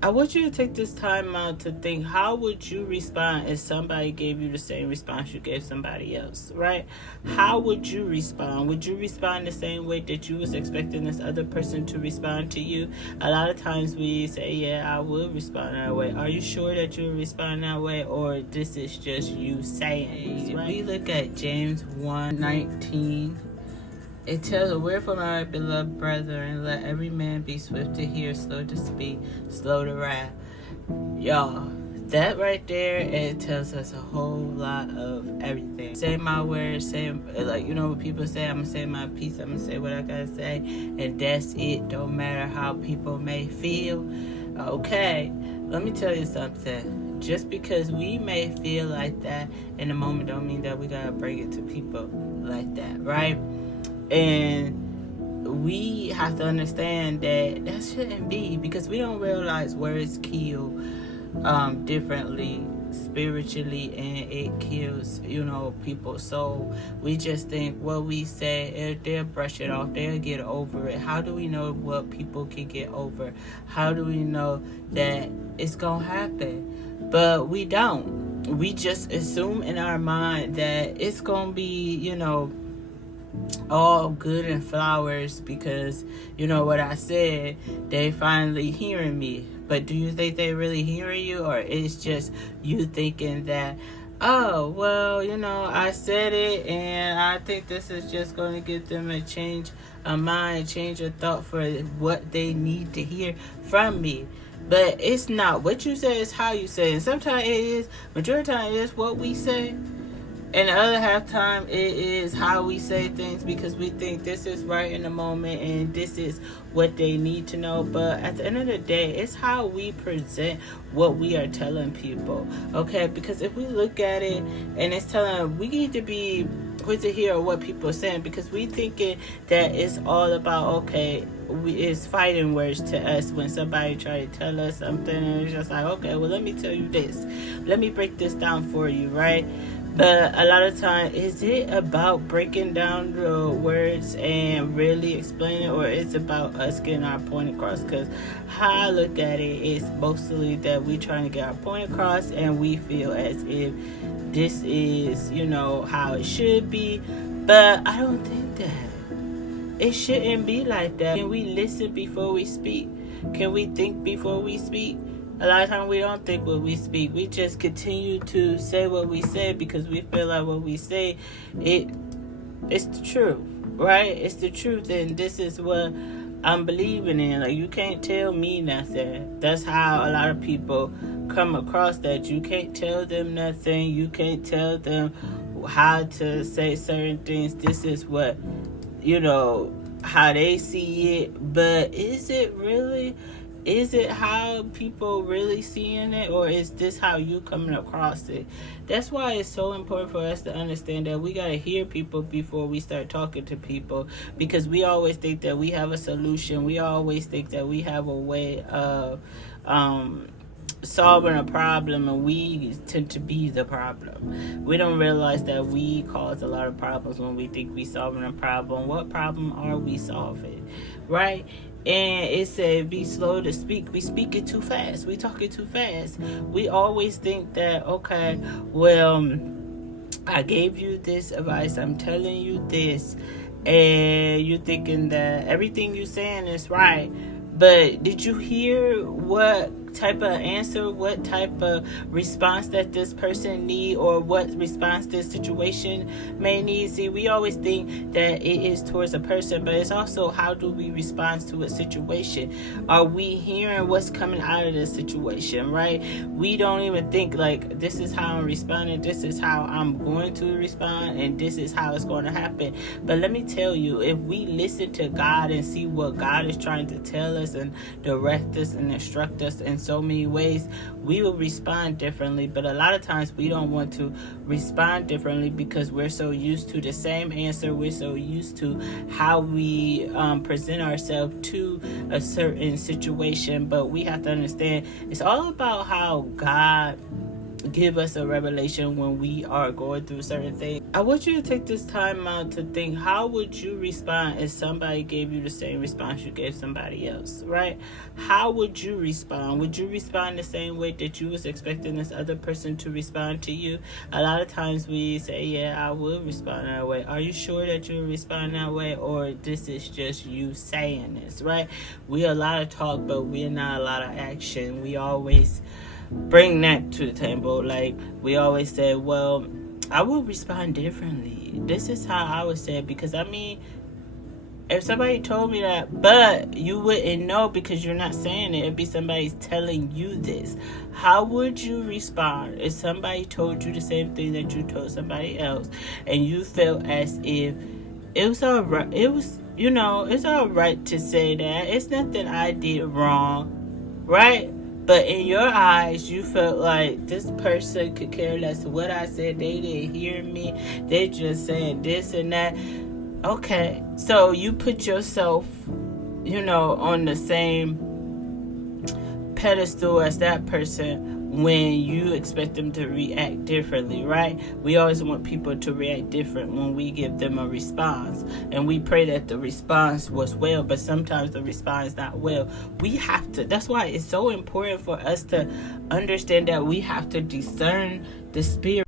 I want you to take this time out to think, how would you respond if somebody gave you the same response you gave somebody else, right? How would you respond? Would you respond the same way that you was expecting this other person to respond to you? A lot of times we say, yeah, I will respond that way. Are you sure that you'll respond that way, or this is just you saying this, right? If we look at James 1:19, it tells us, wherefore, my beloved brethren, let every man be swift to hear, slow to speak, slow to wrath. Y'all, that right there, it tells us a whole lot of everything. Say my words, say, like, you know what people say, I'm going to say my piece, I'm going to say what I got to say, and that's it. Don't matter how people may feel. Okay, let me tell you something. Just because we may feel like that in the moment don't mean that we got to bring it to people like that, right? And we have to understand that shouldn't be, because we don't realize words kill differently spiritually, and it kills, people's soul. We just think what we say, they'll brush it off, they'll get over it. How do we know what people can get over? How do we know that it's gonna happen? But we don't. We just assume in our mind that it's gonna be, all good and flowers, because what I said, they finally hearing me. But do you think they really hearing you, or it's just you thinking that, oh well, I said it and I think this is just going to get them a change of mind, change of thought for what they need to hear from me? But it's not what you say, it's how you say it. And sometimes it is, majority of the time it is what we say, and the other half time, it is how we say things, because we think this is right in the moment and this is what they need to know. But at the end of the day, it's how we present what we are telling people, okay? Because if we look at it and it's telling, we need to be quick to hear what people are saying, because we thinking that it's all about, okay, it's fighting words to us when somebody try to tell us something, and it's just like, okay, well, let me tell you this. Let me break this down for you, right? But a lot of time, is it about breaking down the words and really explaining, or it's about us getting our point across? Because how I look at it is mostly that we trying to get our point across, and we feel as if this is, how it should be. But I don't think that. It shouldn't be like that. Can we listen before we speak? Can we think before we speak? A lot of times we don't think what we speak. We just continue to say what we say because we feel like what we say, it's the truth, right? It's the truth, and this is what I'm believing in. Like, you can't tell me nothing. That's how a lot of people come across, that you can't tell them nothing. You can't tell them how to say certain things. This is what, how they see it. But is it really? Is it how people really seeing it, or is this how you coming across it? That's why it's so important for us to understand that we got to hear people before we start talking to people, because we always think that we have a solution. We always think that we have a way of solving a problem, and we tend to be the problem. We don't realize that we cause a lot of problems when we think we solving a problem. What problem are we solving, right? And it said, be slow to speak. We speak it too fast. We talk it too fast. We always think that, okay, well, I gave you this advice. I'm telling you this. And you're thinking that everything you're saying is right. But did you hear what type of answer, what type of response that this person need, or what response this situation may need? See, we always think that it is towards a person, but it's also how do we respond to a situation? Are we hearing what's coming out of this situation, right? We don't even think like, this is how I'm responding, this is how I'm going to respond, and this is how it's going to happen. But let me tell you, if we listen to God and see what God is trying to tell us and direct us and instruct us in so many ways, we will respond differently. But a lot of times we don't want to respond differently because we're so used to the same answer. We're so used to how we present ourselves to a certain situation. But we have to understand, it's all about how God give us a revelation when we are going through certain things. I want you to take this time out to think, how would you respond if somebody gave you the same response you gave somebody else, right? How would you respond? Would you respond the same way that you was expecting this other person to respond to you? A lot of times we say, yeah, I will respond that way. Are you sure that you'll respond that way? Or this is just you saying this, right? We a lot of talk, but we're not a lot of action. We always bring that to the table. Like, we always say, well, I will respond differently. This is how I would say it, because I mean, if somebody told me that, but you wouldn't know because you're not saying it, it'd be somebody telling you this. How would you respond if somebody told you the same thing that you told somebody else, and you felt as if it was all right? It was, it's all right to say that. It's nothing I did wrong, right? But in your eyes, you felt like this person could care less what I said. They didn't hear me. They just saying this and that. Okay, so you put yourself, on the same pedestal as that person when you expect them to react differently, right? We always want people to react different when we give them a response, and we pray that the response was well, but sometimes the response is not well. That's why it's so important for us to understand that we have to discern the spirit